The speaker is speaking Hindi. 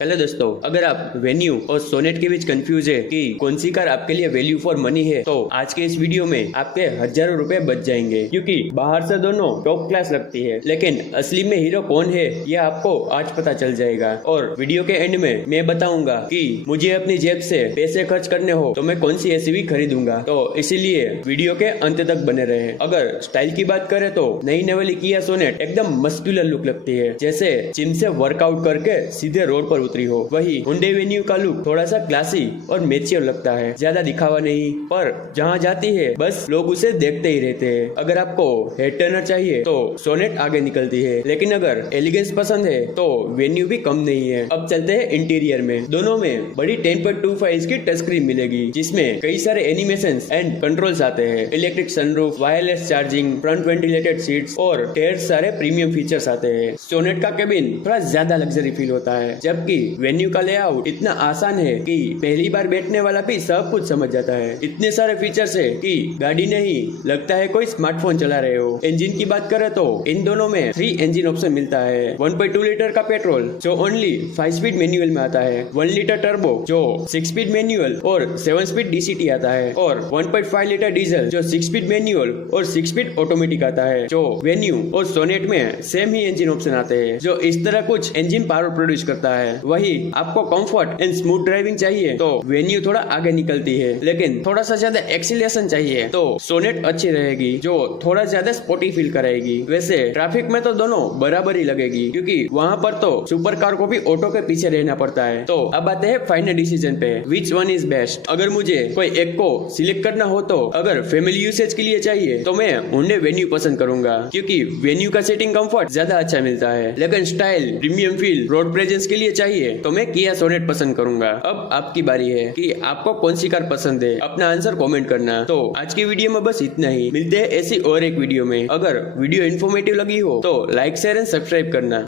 हेलो दोस्तों, अगर आप वेन्यू और सोनेट के बीच कंफ्यूज है कि कौन सी कार आपके लिए वैल्यू फॉर मनी है, तो आज के इस वीडियो में आपके हजारों रुपए बच जाएंगे। क्योंकि बाहर से दोनों टॉप क्लास लगती है, लेकिन असली में हीरो कौन है यह आपको आज पता चल जाएगा। और वीडियो के एंड में मैं बताऊंगा कि मुझे अपनी जेब से पैसे खर्च करने हो तो मैं कौन सी एसयूवी खरीदूंगा। तो इसीलिए वीडियो के अंत तक बने रहे। अगर स्टाइल की बात करें तो नई नवेली किया सोनेट एकदम मस्कुलर लुक लगती है, जैसे जिम से वर्कआउट करके सीधे रोड पर उतरी हो। वही हुंडई वेन्यू का लुक थोड़ा सा क्लासी और मैच्योर लगता है, ज्यादा दिखावा नहीं, पर जहाँ जाती है बस लोग उसे देखते ही रहते हैं। अगर आपको हेड टर्नर चाहिए तो सोनेट आगे निकलती है, लेकिन अगर एलिगेंस पसंद है तो वेन्यू भी कम नहीं है। अब चलते हैं इंटीरियर में। दोनों में बड़ी 10.25 इंच की टच स्क्रीन मिलेगी, जिसमें कई सारे एनिमेशन एंड कंट्रोल्स आते हैं। Electric sunroof, wireless charging, front ventilated seats और ढेर सारे प्रीमियम फीचर्स आते हैं। सोनेट का केबिन थोड़ा ज्यादा लग्जरी फील होता है, जबकि वेन्यू का लेआउट इतना आसान है कि पहली बार बैठने वाला भी सब कुछ समझ जाता है। इतने सारे फीचर्स है कि गाड़ी नहीं लगता है कोई स्मार्टफोन चला रहे हो। इंजन की बात करें तो इन दोनों में 3 इंजन ऑप्शन मिलता है। 1.2 लीटर का पेट्रोल जो ओनली 5 स्पीड मैनुअल में आता है, 1 लीटर टर्बो जो 6 स्पीड मैनुअल और 7 स्पीड डीसीटी आता है, और 1.5 लीटर डीजल जो 6 स्पीड मैनुअल और 6 स्पीड ऑटोमेटिक आता है। जो वेन्यू और सोनेट में सेम ही इंजन ऑप्शन आते हैं, जो इस तरह कुछ इंजन पावर प्रोड्यूस करता है। वही आपको कंफर्ट एंड स्मूथ ड्राइविंग चाहिए तो वेन्यू थोड़ा आगे निकलती है, लेकिन थोड़ा सा ज्यादा एक्सीलरेशन चाहिए तो सोनेट अच्छी रहेगी, जो थोड़ा ज्यादा स्पोर्टी फील कराएगी। वैसे ट्रैफिक में तो दोनों बराबर ही लगेगी, क्योंकि वहाँ पर तो सुपर कार को भी ऑटो के पीछे रहना पड़ता है। तो अब आते हैं फाइनल डिसीजन पे, विच वन इज बेस्ट। अगर मुझे कोई एक को सिलेक्ट करना हो तो अगर फैमिली यूसेज के लिए चाहिए तो मैं हुंडई वेन्यू पसंद करूंगा, क्योंकि वेन्यू का सीटिंग कंफर्ट ज्यादा अच्छा मिलता है। लेकिन style, premium feel, road presence के लिए चाहिए तो मैं किया सोनेट पसंद करूंगा। अब आपकी बारी है कि आपको कौन सी कार पसंद है, अपना आंसर कमेंट करना। तो आज की वीडियो में बस इतना ही, मिलते हैं ऐसी और एक वीडियो में। अगर वीडियो इन्फॉर्मेटिव लगी हो तो लाइक, शेयर एंड सब्सक्राइब करना।